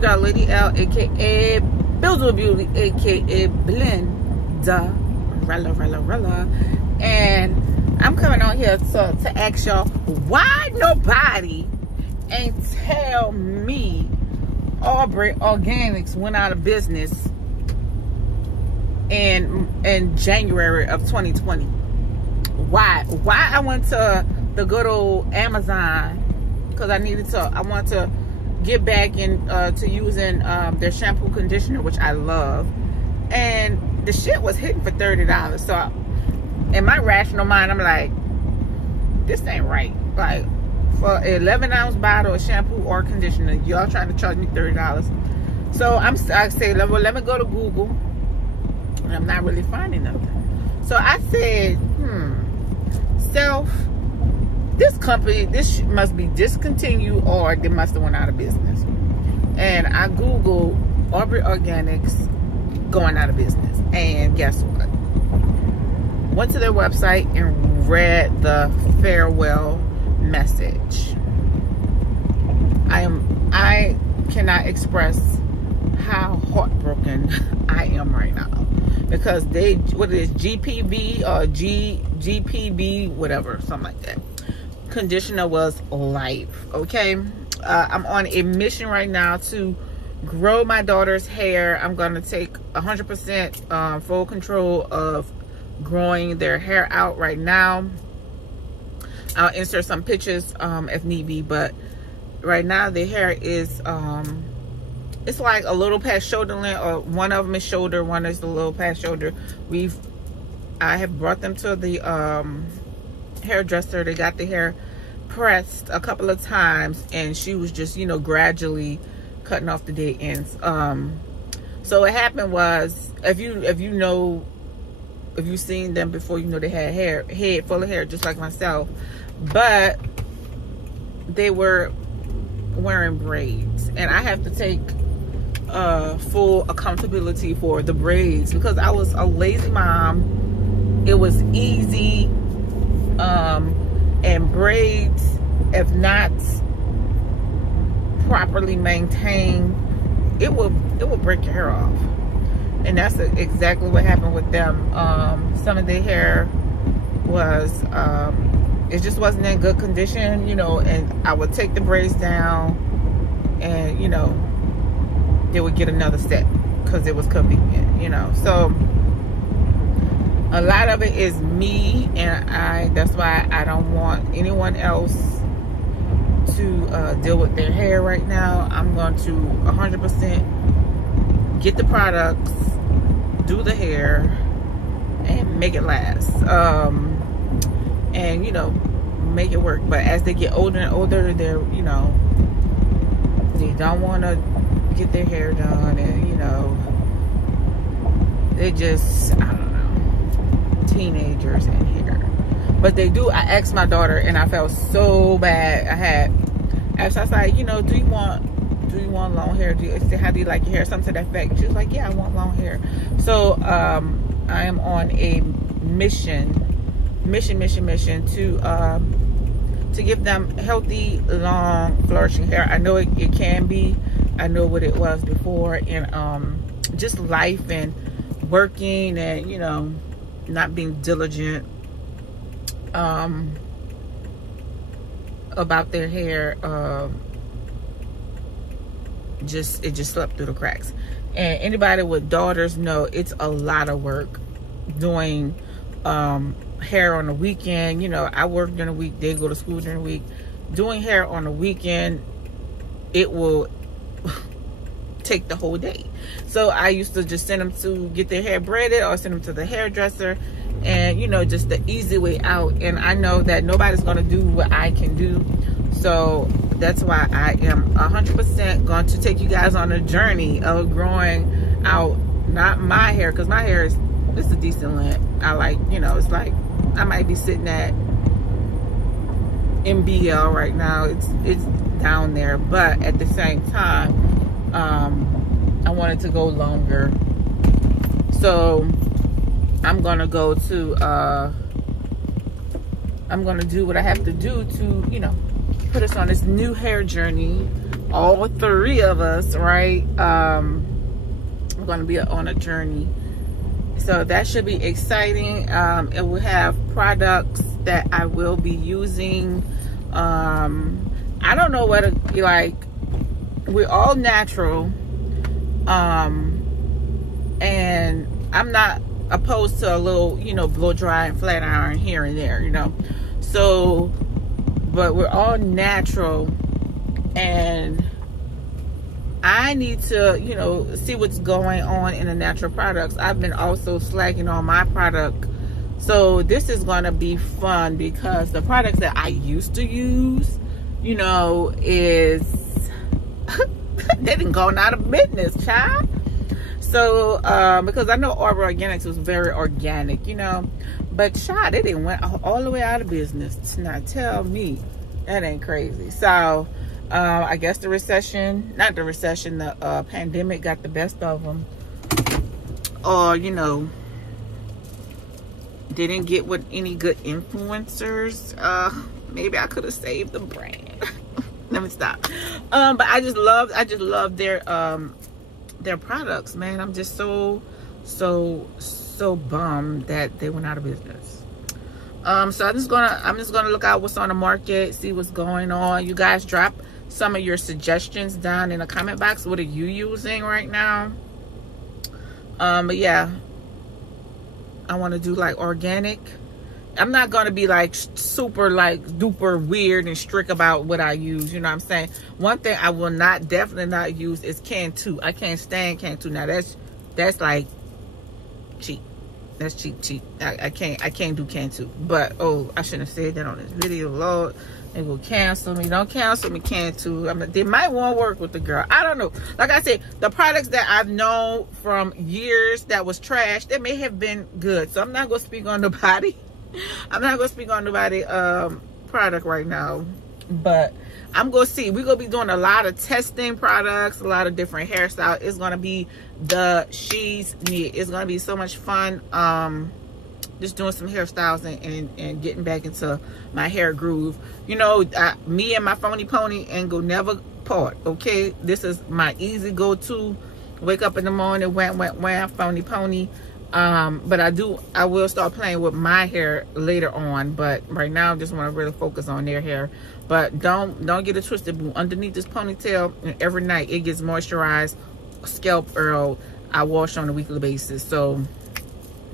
your girl, Lady L, aka Builds with Beauty, aka Blenderella. And I'm coming on here to ask y'all why nobody ain't tell me Aubrey Organics went out of business in January of 2020. Why I went to the good old Amazon because I want to get back to using their shampoo conditioner, which I love, and the shit was hitting for $30. So in my rational mind, I'm like, this ain't right. Like, for an 11-ounce bottle of shampoo or conditioner, y'all trying to charge me $30. So I say, well, let me go to Google, and I'm not really finding nothing. So I said, this company, this must be discontinued, or they must have went out of business. And I Googled Aubrey Organics going out of business, and guess what? Went to their website and read the farewell message. I cannot express how heartbroken I am right now, because what it is, GPB or GPB, whatever, something like that. Conditioner was life. Okay, I'm on a mission right now to grow my daughter's hair. I'm going to take 100% full control of growing their hair out right now. I'll insert some pictures if need be, but right now the hair is it's like a little past shoulder length, or one of them is shoulder, one is a little past shoulder. I have brought them to the hairdresser. They got the hair pressed a couple of times, and she was just, you know, gradually cutting off the dead ends. So what happened was, if you've seen them before, you know they had head full of hair just like myself, but they were wearing braids, and I have to take full accountability for the braids because I was a lazy mom. It was easy, and braids, if not properly maintained, it will break your hair off. And that's exactly what happened with them. Some of their hair was it just wasn't in good condition, you know, and I would take the braids down, and you know, they would get another set because it was convenient, you know. So a lot of it is me, and that's why I don't want anyone else to deal with their hair right now. I'm going to 100% get the products, do the hair, and make it last, and you know, make it work. But as they get older and older, they're, you know, they don't want to get their hair done, and you know, they just, I don't know, teenagers in here. But they do. I asked my daughter, and I felt so bad. I was like, you know, do you want long hair? How do you like your hair? Something to that effect. She was like, yeah, I want long hair. So I am on a mission to give them healthy, long, flourishing hair. I know it can be. I know what it was before, and just life and working, and you know, not being diligent about their hair. It just slipped through the cracks. And anybody with daughters know it's a lot of work doing hair on the weekend. You know, I work during the week, they go to school during the week. Doing hair on the weekend, it will take the whole day. So I used to just send them to get their hair braided, or send them to the hairdresser, and you know, just the easy way out. And I know that nobody's gonna do what I can do, so that's why I am 100% going to take you guys on a journey of growing out, not my hair, because my hair is a decent length. I like, you know, it's like I might be sitting at MBL right now. It's down there, but at the same time, I wanted to go longer. So I'm gonna go to I'm gonna do what I have to do to, you know, put us on this new hair journey all three of us, right? We're going to be on a journey. So that should be exciting. It will have products that I will be using. I don't know what to, like, we're all natural. And I'm not opposed to a little, you know, blow dry and flat iron here and there, you know. So, but we're all natural, and I need to, you know, see what's going on in the natural products. I've been also slacking on my product. So this is going to be fun because the products that I used to use, you know, is they didn't go out of business, child. So because I know Arbor Organics was very organic, you know, but child, they didn't went all the way out of business. Now tell me that ain't crazy. So I guess the pandemic got the best of them, or, you know, didn't get with any good influencers. Maybe I could have saved the brand. Let me stop. But I just love their products, man. I'm just so bummed that they went out of business. So I'm just gonna look out what's on the market, see what's going on. You guys drop some of your suggestions down in the comment box. What are you using right now? But yeah, I want to do like organic. I'm not going to be like super like duper weird and strict about what I use. You know what I'm saying? One thing I will definitely not use is Cantu. I can't stand Cantu. Now that's like cheap. That's cheap. I can't do Cantu. But oh, I shouldn't have said that on this video. Lord, they will cancel me. Don't cancel me, Cantu. They might want to work with the girl. I don't know. Like I said, the products that I've known from years that was trash, they may have been good. So I'm not going to speak on nobody. I'm not going to speak on nobody product right now. But I'm going to see. We're going to be doing a lot of testing products, a lot of different hairstyles. It's going to be the She's Knit. It's going to be so much fun. Just doing some hairstyles and getting back into my hair groove. You know, me and my phony pony ain't gonna never part, okay? This is my easy go-to. Wake up in the morning, wham, phony pony. But I will start playing with my hair later on. But right now, I just want to really focus on their hair. But don't get it twisted, boo. Underneath this ponytail, every night it gets moisturized, scalp oil. I wash on a weekly basis. So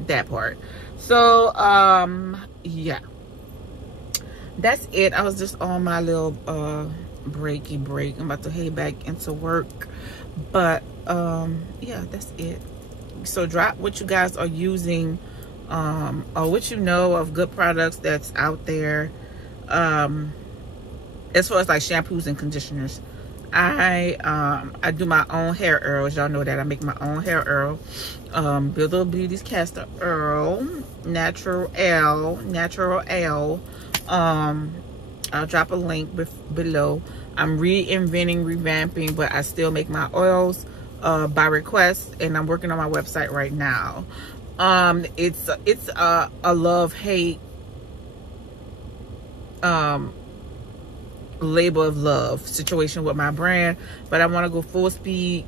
that part. So yeah, that's it. I was just on my little breaky break. I'm about to head back into work, but yeah, that's it. So drop what you guys are using, or what you know of good products that's out there, as far as like shampoos and conditioners. I do my own hair oils. Y'all know that I make my own hair oil. Builder Beauty's castor oil, natural L. I'll drop a link below. I'm revamping, but I still make my oils by request, and I'm working on my website right now. It's a love-hate labor of love situation with my brand, but I want to go full speed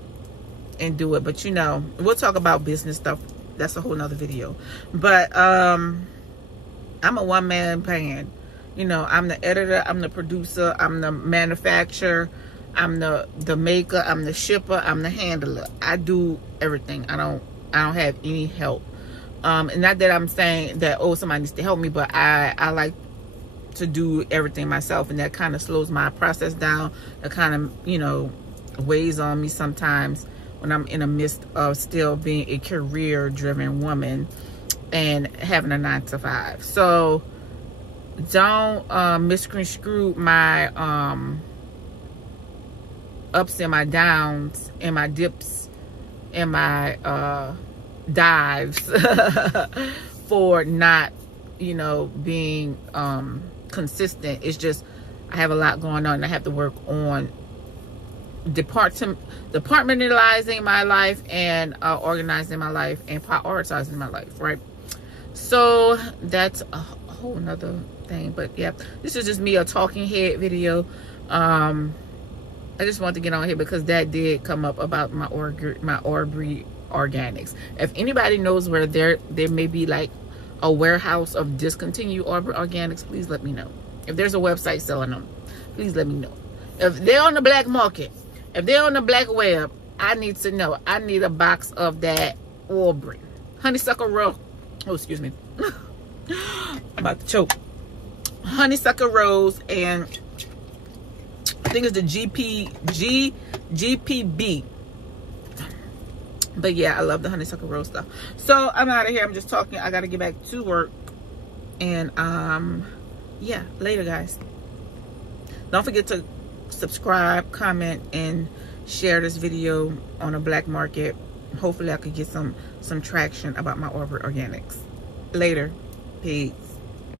and do it. But you know, we'll talk about business stuff. That's a whole nother video. But I'm a one-man band. You know, I'm the editor, I'm the producer, I'm the manufacturer, I'm the maker, I'm the shipper, I'm the handler. I do everything. I don't have any help. And not that I'm saying that, oh, somebody needs to help me, but I like to do everything myself, and that kind of slows my process down. It kind of, you know, weighs on me sometimes when I'm in the midst of still being a career-driven woman and having a 9-to-5. So don't misconstrue my ups and my downs and my dips and my dives for not, you know, being consistent. It's just I have a lot going on, and I have to work on departmentalizing my life and organizing my life and prioritizing my life, right? So that's a whole nother thing. But yeah, this is just me, a talking head video. I just want to get on here because that did come up about my Aubrey Organics. If anybody knows where there may be like a warehouse of discontinued Aubrey Organics, please let me know. If there's a website selling them, please let me know. If they're on the black market, if they're on the black web, I need to know. I need a box of that Aubrey honeysuckle rose. Oh, excuse me. I'm about to choke. Honeysuckle rose, and I think it's the GPB. But yeah, I love the honeysuckle rose stuff. So I'm out of here. I'm just talking. I got to get back to work. And yeah, later, guys. Don't forget to subscribe, comment, and share this video on a black market. Hopefully I could get some traction about my Aubrey Organics. Later. Peace.